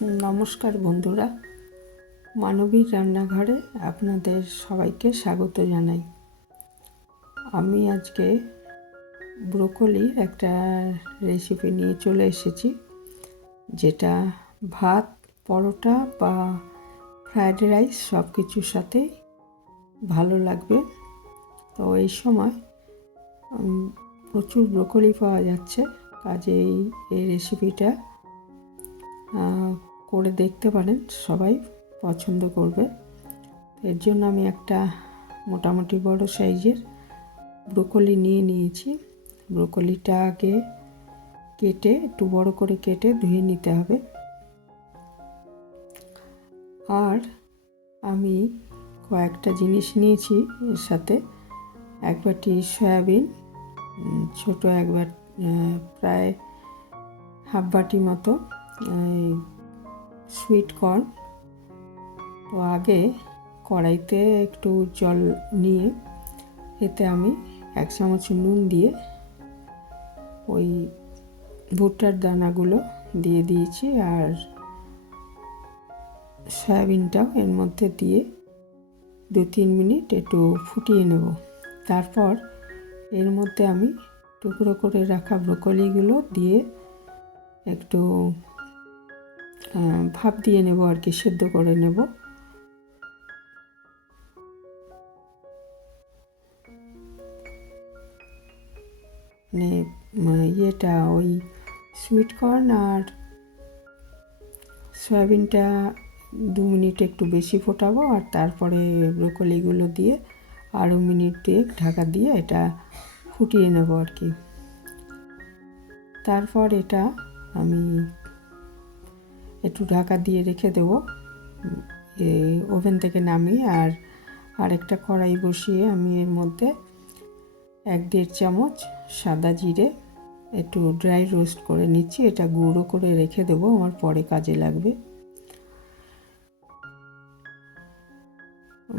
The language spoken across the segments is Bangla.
নমস্কার বন্ধুরা। মানবীর রান্নাঘরে আপনাদের সবাইকে স্বাগত জানাই। আমি আজকে ব্রোকলির একটা রেসিপি নিয়ে চলে এসেছি, যেটা ভাত, পরোটা বা ফ্রায়েড রাইস সব কিছুর সাথেই ভালো লাগবে। তো এই সময় প্রচুর ব্রোকলি পাওয়া যাচ্ছে, কাজেই এই রেসিপিটা করে দেখতে পারেন, সবাই পছন্দ করবে। এর জন্য আমি একটা মোটামুটি বড় সাইজের ব্রোকলি নিয়ে নিয়েছি। ব্রোকলিটা আগে কেটে, একটু বড় করে কেটে ধুয়ে নিতে হবে। আর আমি কয়েকটা জিনিস নিয়েছি এর সাথে। এক বাটি সয়াবিন ছোট এক প্রায় হাফ বাটি মতো সুইট কর্ন তো আগে কড়াইতে একটু জল নিয়ে এতে আমি এক চামচ নুন দিয়ে ওই ভুট্টার দানাগুলো দিয়ে দিয়েছি আর সয়াবিনটাও এর মধ্যে দিয়ে দু তিন মিনিট একটু ফুটিয়ে নেব। তারপর এর মধ্যে আমি টুকরো করে রাখা ব্রোকলিগুলো দিয়ে একটু ভাপ দিয়ে নেব আর কি, সেদ্ধ করে নেব। মানে ইয়েটা ওই সুইট কর্ন আর সয়াবিনটা দু মিনিট একটু বেশি ফোটাবো আর তারপরে ব্রোকলিগুলো দিয়ে আরও মিনিট দিয়ে ঢাকা দিয়ে এটা ফুটিয়ে নেব আর কি। তারপর এটা আমি একটু ঢাকা দিয়ে রেখে দেবো। ওভেন থেকে নামিয়ে আর আরেকটা কড়াই বসিয়ে আমি এর মধ্যে এক দেড় চামচ সাদা জিরে একটু ড্রাই রোস্ট করে নিচ্ছি। এটা গুঁড়ো করে রেখে দেবো, আমার পরে কাজে লাগবে।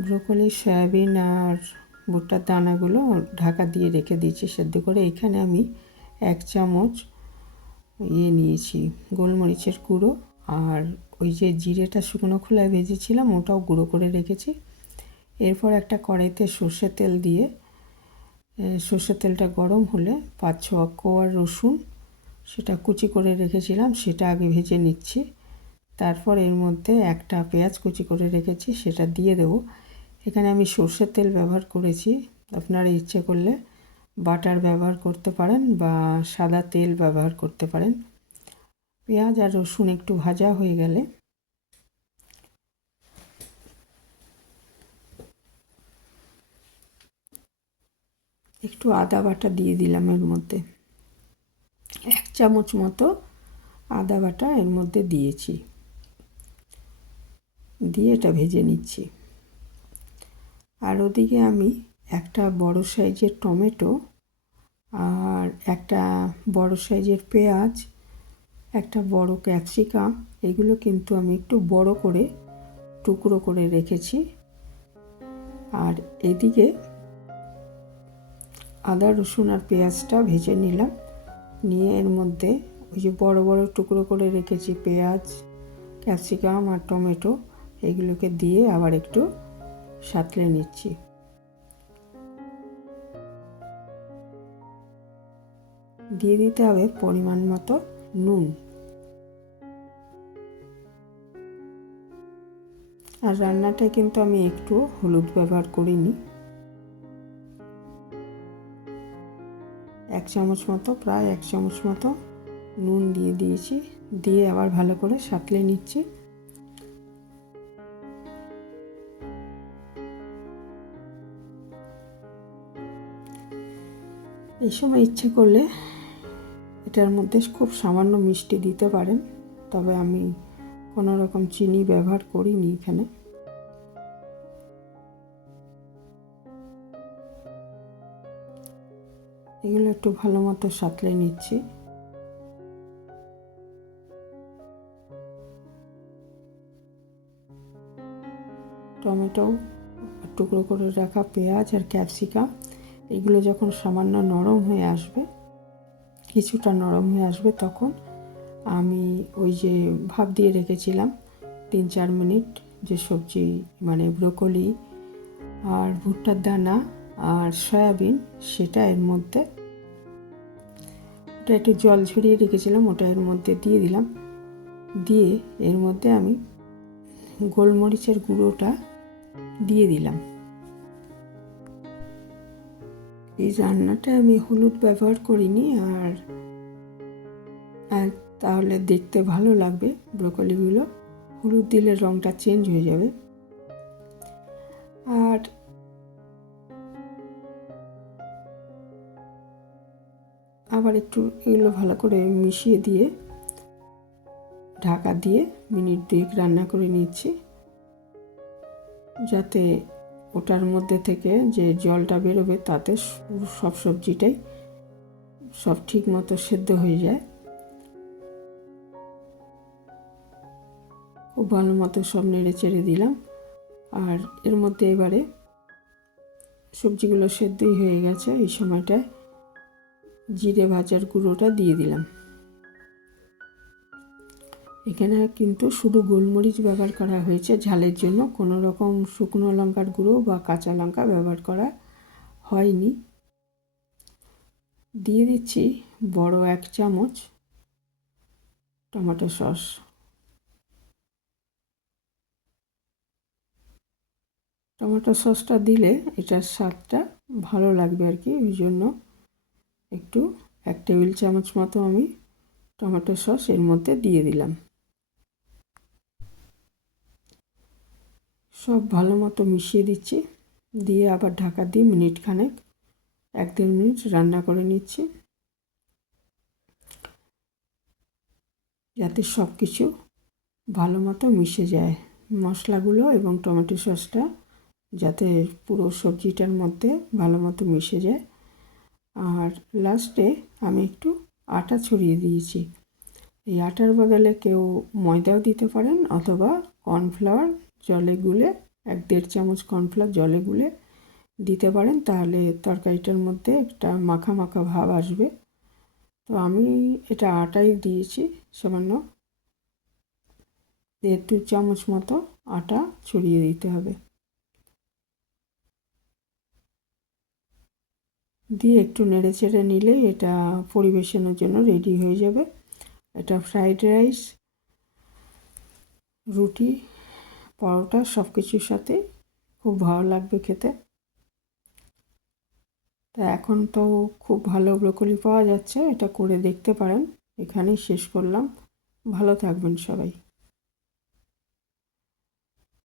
ব্রোকলি, সয়াবিন আর ভুট্টার দানাগুলো ঢাকা দিয়ে রেখে দিয়েছি সেদ্ধ করে। এখানে আমি এক চামচ ইয়ে নিয়েছি, গোলমরিচের গুঁড়ো। আর ওই যে জিরেটা শুকনো খোলায় ভেজেছিলাম, ওটাও গুঁড়ো করে রেখেছি। এরপর একটা কড়াইতে সর্ষে তেল দিয়ে সর্ষের তেলটা গরম হলে পাঁচ ছ কোয়া রসুন সেটা কুচি করে রেখেছিলাম, সেটা আগে ভেজে নিচ্ছি। তারপর এর মধ্যে একটা পেঁয়াজ কুচি করে রেখেছি, সেটা দিয়ে দেবো। এখানে আমি সর্ষের তেল ব্যবহার করেছি, আপনারা ইচ্ছে করলে বাটার ব্যবহার করতে পারেন বা সাদা তেল ব্যবহার করতে পারেন। পেঁয়াজ আর রসুন একটু ভাজা হয়ে গেলে একটু আদা বাটা দিয়ে দিলাম এর মধ্যে। এক চামচ মতো আদা বাটা এর মধ্যে দিয়েছি। দিয়ে এটা ভেজে নিচ্ছি। আর ওদিকে আমি একটা বড় সাইজের টমেটো আর একটা বড় সাইজের পেঁয়াজ একটা বড় ক্যাপসিকাম, এগুলো কিন্তু আমি একটু বড় করে টুকরো করে রেখেছি। আর এদিকে আদা, রসুন আর পেঁয়াজটা ভেজে নিলাম। নিয়ে এর মধ্যে ওই যে বড় বড় টুকরো করে রেখেছি পেঁয়াজ, ক্যাপসিকাম আর টমেটো, এগুলোকে দিয়ে আবার একটু সাঁতলে নিচ্ছি। দিয়ে দিতে হবে পরিমাণ মতো। নুন। আর রান্নাটায় কিন্তু আমি একটু হলুদ ব্যবহার করিনি। এক চামচ মতো, প্রায় এক চামচ মতো নুন দিয়ে দিয়েছি। দিয়ে আবার ভালো করে সাঁতলে নিচ্ছি। এই সময় ইচ্ছে করলে এটার মধ্যে খুব সামান্য মিষ্টি দিতে পারেন, তবে আমি কোনো রকম চিনি ব্যবহার করিনি এখানে। এগুলো একটু ভালো মতো সাঁতলে নিচ্ছি। টমেটো, টুকরো করে রাখা পেঁয়াজ আর ক্যাপসিকাম, এগুলো যখন সামান্য নরম হয়ে আসবে কিছুটা নরম হয়ে আসবে তখন আমি ওই যে ভাপ দিয়ে রেখেছিলাম তিন চার মিনিট যে সবজি মানে ব্রোকলি আর ভুট্টার দানা আর সয়াবিন, সেটা এর মধ্যে ওটা একটু জল ছড়িয়ে রেখেছিলাম, ওটা এর মধ্যে দিয়ে দিলাম। দিয়ে এর মধ্যে আমি গোলমরিচের গুঁড়োটা দিয়ে দিলাম। এই রান্নাটা আমি হলুদ ব্যবহার করিনি আর আর তাহলে দেখতে ভালো লাগবে ব্রোকলিগুলো। হলুদ দিলে রঙটা চেঞ্জ হয়ে যাবে। আর আবার একটু এগুলো ভালো করে মিশিয়ে দিয়ে, ঢাকা দিয়ে মিনিট দুয়েক রান্না করে নিচ্ছি। যাতে ওটার মধ্যে থেকে যে জলটা বেরোবে তাতে সব সবজিটাই সব ঠিক মতো সেদ্ধ হয়ে যায়। খুব ভালো মতো সব নেড়ে চেড়ে দিলাম। আর এর মধ্যে এবারে সবজিগুলো সেদ্ধই হয়ে গেছে এই সময়টায়। জিরে ভাজার গুঁড়োটা দিয়ে দিলাম। এখানে কিন্তু শুধু গোলমরিচ ব্যবহার করা হয়েছে। ঝালের জন্য কোনো রকম শুকনো লঙ্কার গুঁড়ো বা কাঁচা লঙ্কা ব্যবহার করা হয়নি। দিয়ে দিচ্ছি বড় এক চামচ টমেটো সস। টমেটো সসটা দিলে এটার স্বাদটা ভালো লাগবে আর কি। ওই জন্য একটু এক টেবিল চামচ মতো আমি টমেটো সস এর মধ্যে দিয়ে দিলাম। সব ভালো মতো মিশিয়ে দিচ্ছি। দিয়ে আবার ঢাকা দিয়ে মিনিট খানেক, এক দেড় মিনিট রান্না করে নিচ্ছি। যাতে সব কিছু ভালো মতো মিশে যায়। মশলাগুলো এবং টমেটো সসটা যাতে পুরো সবজিটার মধ্যে ভালো মতো মিশে যায়। আর লাস্টে আমি একটু আটা ছড়িয়ে দিয়েছি। এই আটার বদলে কেউ ময়দাও দিতে পারেন অথবা কর্নফ্লাওয়ার জলে গুলে, এক দেড় চামচ কর্নফ্লাওয়ার জলে গুলে দিতে পারেন। তাহলে তরকারিটার মধ্যে একটা মাখা মাখা ভাব আসবে। তো আমি এটা আটাই দিয়েছি, সামান্য দেড় দু চামচ মতো আটা ছড়িয়ে দিতে হবে। দিয়ে একটু নেড়ে চেড়ে নিলে এটা পরিবেশনের জন্য রেডি হয়ে যাবে। এটা ফ্রাইড রাইস রুটি পরোটা সব কিছুর সাথে খুব ভালো লাগবে খেতে। তা এখন তো খুব ভালো ব্রোকলি পাওয়া যাচ্ছে, এটা করে দেখতে পারেন। এখানেই শেষ করলাম। ভালো থাকবেন সবাই।